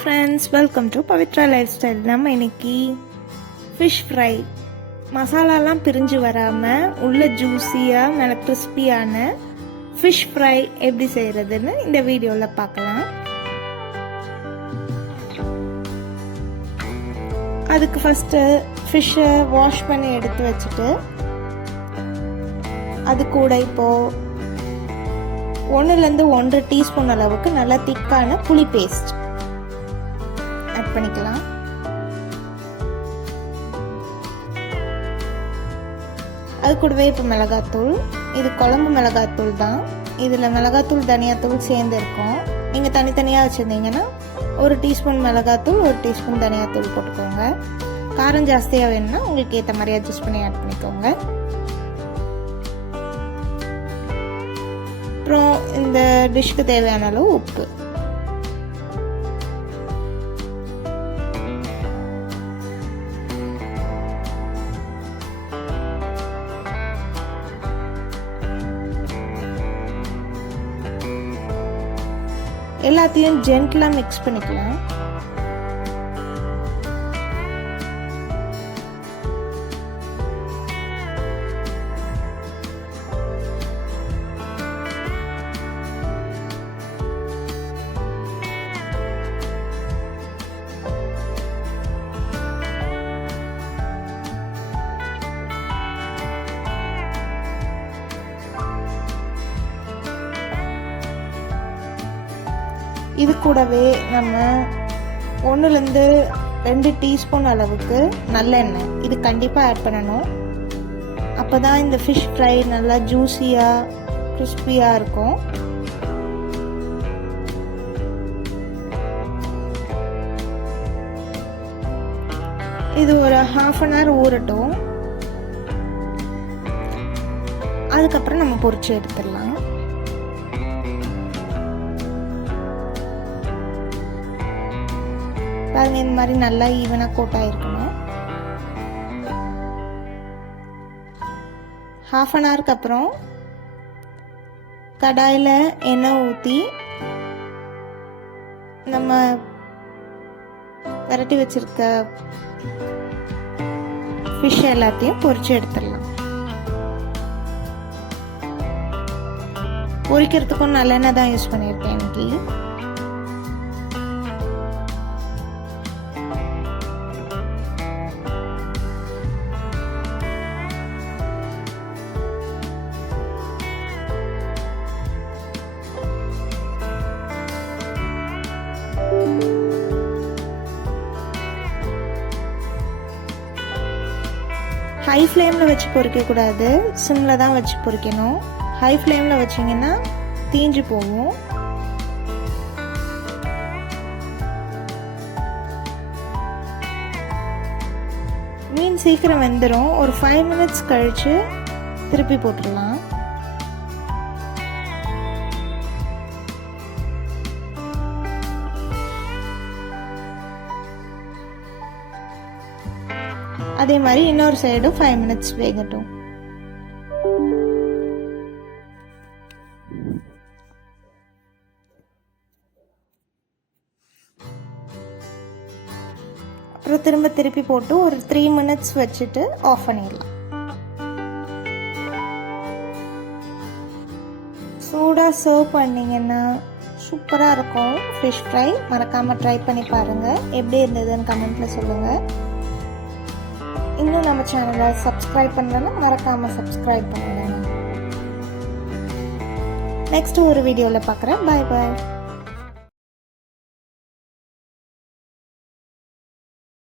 Friends, welcome to Pavithra life style. நம்ம இன்னைக்கு fish fry மசாலாலாம் பிரிஞ்சு வராமல் உள்ள ஜூஸியாக நல்ல கிறிஸ்பியான ஃபிஷ் ஃப்ரை எப்படி செய்கிறதுன்னு இந்த வீடியோவில் பார்க்கலாம். அதுக்கு ஃபஸ்ட்டு ஃபிஷ்ஷை வாஷ் பண்ணி எடுத்து வச்சுட்டு அது கூட இப்போது 1 to 1.5 டீஸ்பூன் அளவுக்கு நல்லா திக்கான புளி பேஸ்ட் ஆட் பண்ணிக்கலாம். அது கூடவே இப்போ மிளகாத்தூள், இது குழம்பு மிளகாத்தூள் தான். இதில் மிளகாத்தூள் தனியாத்தூள் சேர்ந்து இருக்கும். நீங்கள் தனித்தனியாக வச்சுருந்தீங்கன்னா 1 டீஸ்பூன் மிளகாத்தூள் 1 டீஸ்பூன் தனியாத்தூள் போட்டுக்கோங்க. காரம் ஜாஸ்தியாக வேணும்னா உங்களுக்கு ஏற்ற மாதிரி அட்ஜஸ்ட் பண்ணி ஆட் பண்ணிக்கோங்க. அப்புறம் இந்த டிஷ்க்கு தேவையான அளவு உப்பு. எல்லாத்தையும் ஜென்டிலாக மிக்ஸ் பண்ணிக்கலாம். இது கூடவே நம்ம 1 to 2 டீஸ்பூன் அளவுக்கு நல்லெண்ணெய் இது கண்டிப்பாக ஆட் பண்ணணும். அப்போ தான் இந்த ஃபிஷ் ஃப்ரை நல்லா ஜூஸியாக கிறிஸ்பியாக இருக்கும். இது ஒரு 1/2 hour ஊறட்டும். அதுக்கப்புறம் நம்ம பொரிச்சு எடுத்துடலாம். பாருங்க, இந்த மாதிரி நல்லா ஈவனாக கோட் ஆகிருக்கணும். 1/2 hour அப்புறம் கடாயில் எண்ணெய் ஊற்றி நம்ம விரட்டி வச்சிருக்க ஃபிஷ் எல்லாத்தையும் பொரிச்சு எடுத்துடலாம். பொரிக்கிறதுக்கும் நல்லெண்ணெய் தான் யூஸ் பண்ணியிருக்கேன் இன்னைக்கு. ஹை ஃப்ளேமில் வச்சு பொரிக்கக்கூடாது, சிம்மில் தான் வச்சு பொரிக்கணும். ஹை ஃப்ளேமில் வச்சிங்கன்னா தீஞ்சு போகும். மீன் சீக்கிரம் வெந்துடும். ஒரு 5 minutes கழித்து திருப்பி போட்டுடலாம். அதே மாதிரி இன்னொரு சைடும் 5 minutes வேகட்டும். அப்புறம் திருப்பி போட்டு ஒரு 3 minutes வச்சுட்டு ஆஃப் பண்ணிடலாம். சூடாக சர்வ் பண்ணிங்கன்னா சூப்பராக இருக்கும் ஃபிஷ் ஃப்ரை. மறக்காமல் ட்ரை பண்ணி பாருங்கள். எப்படி இருந்ததுன்னு கமெண்ட்டில் சொல்லுங்கள். இன்னும் நம்ம சேனலை சப்ஸ்கிரைப் பண்ணலன்னா மறக்காமல் சப்ஸ்கிரைப் பண்ணுங்க. நெக்ஸ்ட் ஒரு வீடியோவில் பார்க்குறேன். பாய் பாய்.